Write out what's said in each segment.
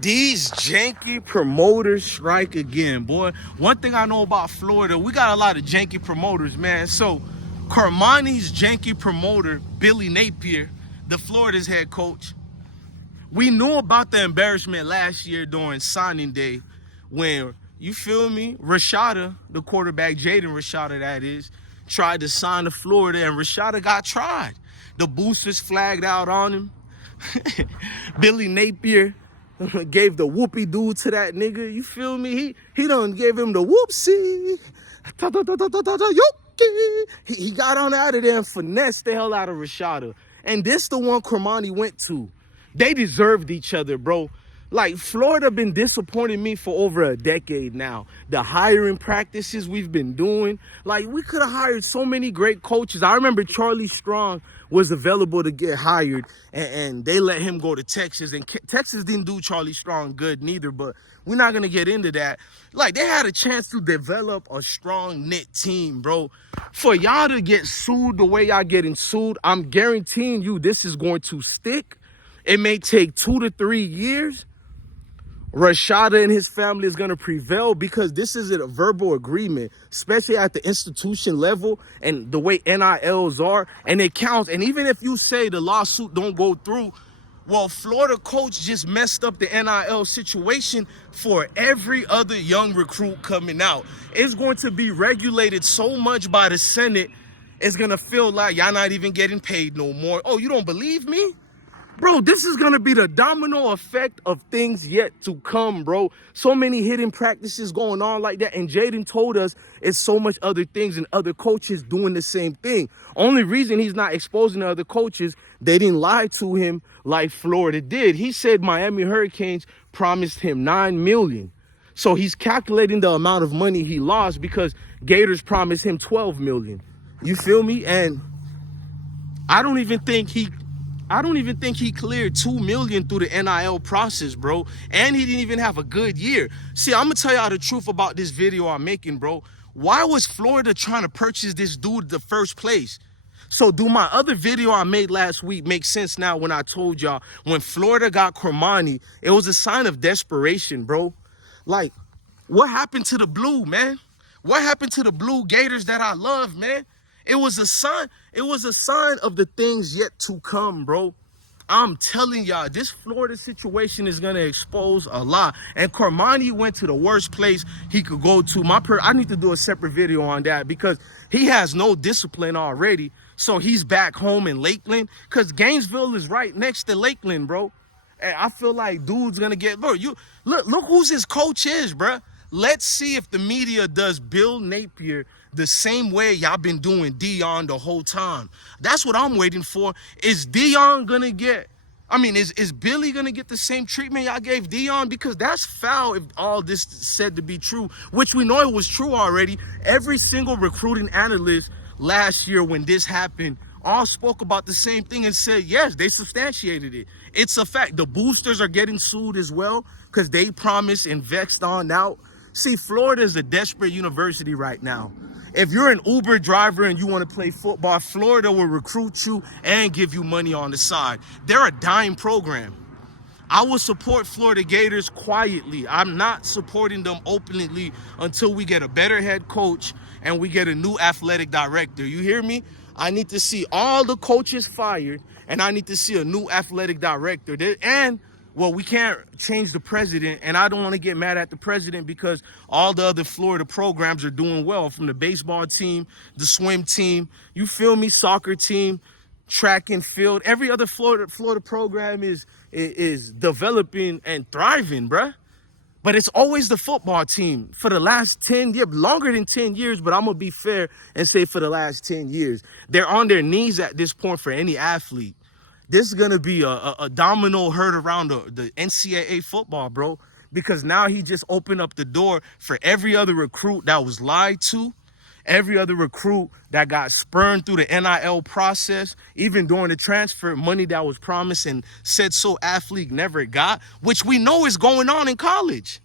These janky promoters strike again, boy. One thing I know about Florida, we got a lot of janky promoters, man. So, Cormani's janky promoter, Billy Napier, the Florida's head coach, we knew about the embarrassment last year during signing day when, you feel me, Rashada, the quarterback, Jaden Rashada that is, tried to sign to Florida and Rashada got tried. The boosters flagged out on him. Billy Napier gave the whoopie doo to that nigga. You feel me? He done gave him the whoopsie. He got on out of there and finessed the hell out of Rashada. And this the one Cormani went to. They deserved each other, bro. Like, Florida been disappointing me for over a decade now. The hiring practices we've been doing. Like, we could have hired so many great coaches. I remember Charlie Strong was available to get hired, and they let him go to Texas. And Texas didn't do Charlie Strong good neither, but we're not going to get into that. Like, they had a chance to develop a strong knit team, bro. For y'all to get sued the way y'all getting sued, I'm guaranteeing you this is going to stick. It may take 2 to 3 years. Rashada and his family is going to prevail because this is a verbal agreement, especially at the institution level and the way NILs are, and it counts. And even if you say the lawsuit don't go through, well, Florida coach just messed up the NIL situation for every other young recruit coming out. It's going to be regulated so much by the Senate, it's going to feel like y'all not even getting paid no more. Oh, you don't believe me? Bro, this is going to be the domino effect of things yet to come, bro. So many hidden practices going on like that. And Jaden told us it's so much other things and other coaches doing the same thing. Only reason he's not exposing the other coaches, they didn't lie to him like Florida did. He said Miami Hurricanes promised him $9 million. So he's calculating the amount of money he lost because Gators promised him $12 million. You feel me? And I don't even think he cleared $2 million through the NIL process, bro. And he didn't even have a good year. See, I'm going to tell y'all the truth about this video I'm making, bro. Why was Florida trying to purchase this dude in the first place? So do my other video I made last week make sense now when I told y'all when Florida got Cormani, it was a sign of desperation, bro. Like, what happened to the blue, man? What happened to the blue Gators that I love, man? It was a sign. It was a sign of the things yet to come, bro. I'm telling y'all, this Florida situation is going to expose a lot. And Cormani went to the worst place he could go to. I need to do a separate video on that because he has no discipline already. So he's back home in Lakeland because Gainesville is right next to Lakeland, bro. And I feel like dude's going to get, bro, you look who's his coach is, bro. Let's see if the media does Bill Napier the same way y'all been doing Dion the whole time. That's what I'm waiting for. Is Dion gonna get, is Billy gonna get the same treatment y'all gave Dion? Because that's foul if all this said to be true, which we know it was true already. Every single recruiting analyst last year when this happened all spoke about the same thing and said, yes, they substantiated it. It's a fact. The boosters are getting sued as well because they promised and vexed on out. See, Florida is a desperate university right now. If you're an Uber driver and you want to play football, Florida will recruit you and give you money on the side. They're a dying program. I will support Florida Gators quietly. I'm not supporting them openly until we get a better head coach and we get a new athletic director. You hear me? I need to see all the coaches fired and I need to see a new athletic director. Well, we can't change the president, and I don't want to get mad at the president because all the other Florida programs are doing well, from the baseball team, the swim team, you feel me, soccer team, track and field. Every other Florida program is developing and thriving, bruh. But it's always the football team for the last 10 years, longer than 10 years, but I'm going to be fair and say for the last 10 years. They're on their knees at this point for any athlete. This is going to be a domino herd around the NCAA football, bro, because now he just opened up the door for every other recruit that was lied to, every other recruit that got spurned through the NIL process, even during the transfer, money that was promised and said so athlete never got, which we know is going on in college.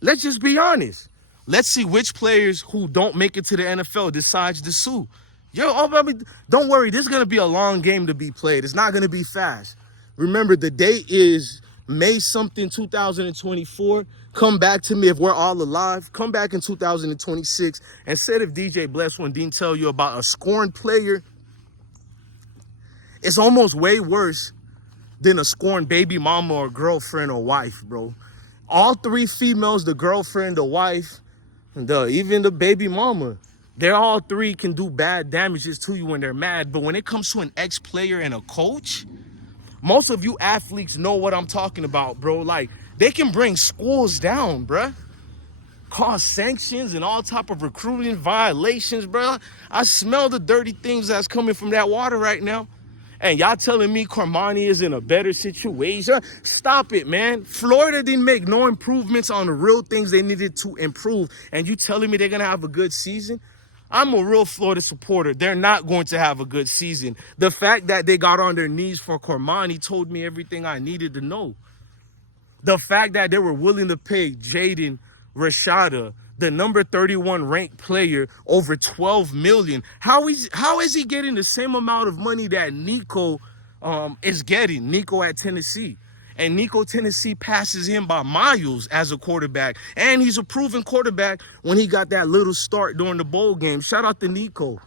Let's just be honest. Let's see which players who don't make it to the NFL decides to sue. Don't worry, this is going to be a long game to be played. It's not going to be fast. Remember, the date is May something 2024. Come back to me if we're all alive. Come back in 2026 and said if DJ Bless One didn't tell you about a scoring player. It's almost way worse than a scoring baby mama or girlfriend or wife, bro. All three females, the girlfriend, the wife, even the baby mama, they're all three can do bad damages to you when they're mad. But when it comes to an ex-player and a coach, most of you athletes know what I'm talking about, bro. Like, they can bring schools down, bruh. Cause sanctions and all type of recruiting violations, bruh. I smell the dirty things that's coming from that water right now. And y'all telling me Cormani is in a better situation? Stop it, man. Florida didn't make no improvements on the real things they needed to improve. And you telling me they're going to have a good season? I'm a real Florida supporter. They're not going to have a good season. The fact that they got on their knees for Cormani told me everything I needed to know. The fact that they were willing to pay Jaden, Rashada, the number 31 ranked player, over $12 million. How is he getting the same amount of money that Nico is getting? Nico at Tennessee. And Nico, Tennessee passes him by miles as a quarterback. And he's a proven quarterback when he got that little start during the bowl game. Shout out to Nico.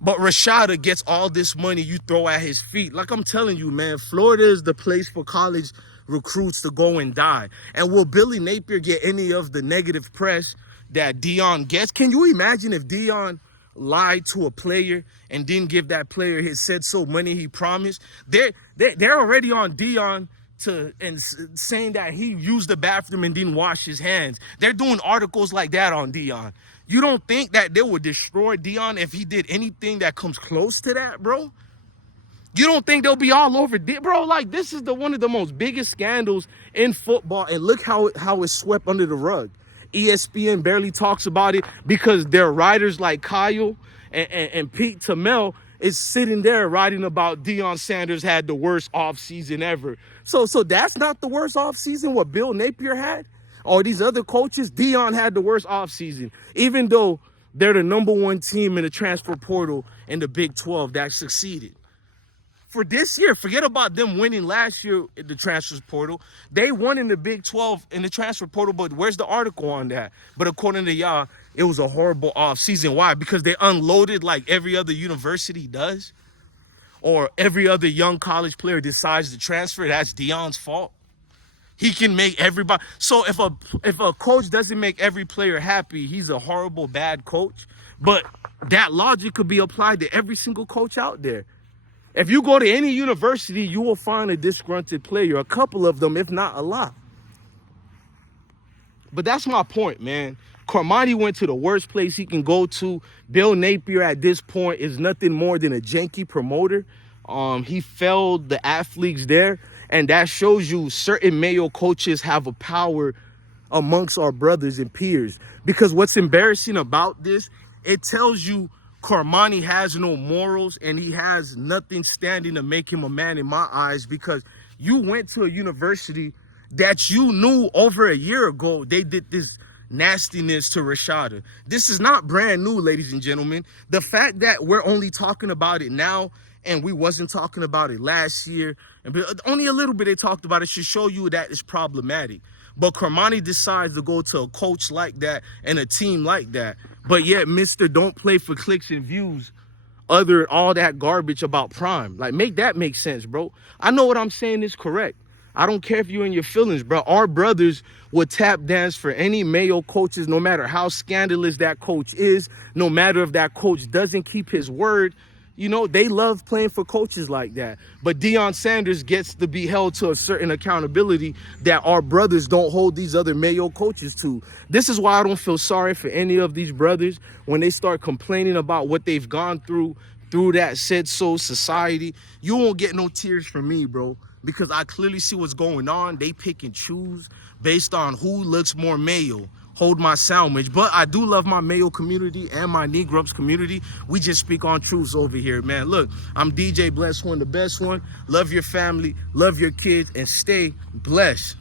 But Rashada gets all this money you throw at his feet. Like I'm telling you, man, Florida is the place for college recruits to go and die. And will Billy Napier get any of the negative press that Deion gets? Can you imagine if Deion lied to a player and didn't give that player his said-so money he promised? They're already on Deion saying that he used the bathroom and didn't wash his hands. They're doing articles like that on Deion. You don't think that they would destroy Deion if he did anything that comes close to that, bro? You don't think they'll be all over it? Bro, like, this is one of the most biggest scandals in football, and look how it's swept under the rug. ESPN barely talks about it because their writers like Kyle and Pete Tamel is sitting there writing about Deion Sanders had the worst offseason ever. So that's not the worst offseason what Bill Napier had? Or these other coaches? Deion had the worst offseason, even though they're the #1 team in the transfer portal in the Big 12 that succeeded. For this year, forget about them winning last year in the transfer portal. They won in the Big 12 in the transfer portal, but where's the article on that? But according to y'all, it was a horrible offseason. Why? Because they unloaded like every other university does? Or every other young college player decides to transfer. That's Deion's fault. He can make everybody. So if a coach doesn't make every player happy, he's a horrible, bad coach. But that logic could be applied to every single coach out there. If you go to any university, you will find a disgruntled player, a couple of them, if not a lot. But that's my point, man. Cormani went to the worst place he can go to. Bill Napier at this point is nothing more than a janky promoter. He failed the athletes there, and that shows you certain Mayo coaches have a power amongst our brothers and peers. Because what's embarrassing about this, it tells you Cormani has no morals and he has nothing standing to make him a man in my eyes, because you went to a university that you knew over a year ago they did this nastiness to Rashada. This is not brand new, ladies and gentlemen. The fact that we're only talking about it now and we wasn't talking about it last year, and only a little bit they talked about it, should show you that it's problematic. But Cormani decides to go to a coach like that and a team like that. But yet, Mr. Don't play for clicks and views, all that garbage about Prime. Like, make that make sense, bro. I know what I'm saying is correct. I don't care if you're in your feelings, bro. Our brothers would tap dance for any Mayo coaches, no matter how scandalous that coach is, no matter if that coach doesn't keep his word. You know, they love playing for coaches like that. But Deion Sanders gets to be held to a certain accountability that our brothers don't hold these other Mayo coaches to. This is why I don't feel sorry for any of these brothers when they start complaining about what they've gone through that said-so society. You won't get no tears from me, bro, because I clearly see what's going on. They pick and choose based on who looks more Mayo. Hold my sandwich. But I do love my Mayo community and my Negrubs community. We just speak on truths over here, man. Look, I'm DJ Bless One, the best one. Love your family, love your kids, and stay blessed.